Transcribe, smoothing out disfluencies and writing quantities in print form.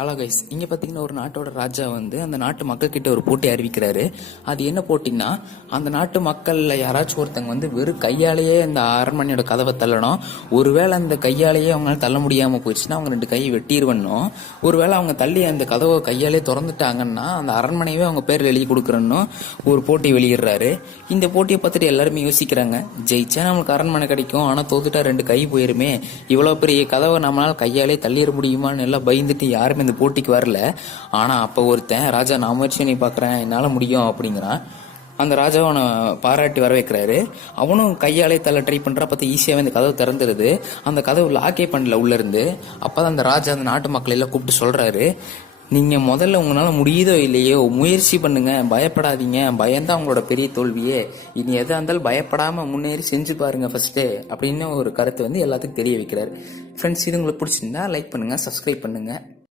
Hello guys, இங்கே பார்த்தீங்கன்னா ஒரு நாட்டோட ராஜா வந்து அந்த நாட்டு மக்கள்கிட்ட ஒரு போட்டி அறிவிக்கிறாரு. அது என்ன போட்டின்னா, அந்த நாட்டு மக்களில் யாராச்சும் ஒருத்தங்க வந்து வெறும் கையாலேயே அந்த அரண்மனையோட கதவை தள்ளணும். ஒருவேளை அந்த கையாலேயே அவங்களால தள்ள முடியாமல் போயிடுச்சுன்னா அவங்க 2 கையை வெட்டிடுவணும். ஒருவேளை அவங்க தள்ளி அந்த கதவை கையாலே திறந்துட்டாங்கன்னா அந்த அரண்மனையவே அவங்க பேரில் எழுதி கொடுக்குறன்னு ஒரு போட்டி வெளியிடுறாரு. இந்த போட்டியை பார்த்துட்டு எல்லாருமே யோசிக்கிறாங்க, ஜெயிச்சா நம்மளுக்கு அரண்மனை கிடைக்கும், ஆனால் தோத்துட்டா 2 கை போயிருமே, இவ்வளோ பெரிய கதவை நம்மளால கையாலே தள்ளிட முடியுமான்னு எல்லாம் பயந்துட்டு யாருமே இந்த போட்டிக்கு வரல. ஆனா அப்ப ஒருத்தன், ராஜா நான் முயற்சி பண்ணி பாக்குறேன், என்னால முடியும் அப்படிங்கிறான். அந்த ராஜாவை அவனை பாராட்டி வர வைக்கிறாரு. அவனும் கையாலே தள்ள ட்ரை பண்றா. பார்த்து ஈஸியாவே அந்த கதவு திறந்துருது. அந்த கதவு லாக்கே பண்ணல உள்ள இருந்து. அப்பதான் அந்த ராஜா அந்த நாட்டு மக்களை எல்லாம் கூப்பிட்டு சொல்றாரு, நீங்க முதல்ல உங்களால முடியுதோ இல்லையோ முயற்சி பண்ணுங்க, பயப்படாதீங்க, பயம்தான் உங்களோட பெரிய தோல்வியே, இனி எதா இருந்தாலும் பயப்படாம முன்னேறி செஞ்சு பாருங்க ஃபர்ஸ்ட் அப்படின்னு ஒரு கருத்தை வந்து எல்லாத்துக்கும் தெரிய வைக்கிறாரு. ஃப்ரெண்ட்ஸ், இது உங்களுக்கு பிடிச்சிருந்தா லைக் பண்ணுங்க, சப்ஸ்கிரைப் பண்ணுங்க.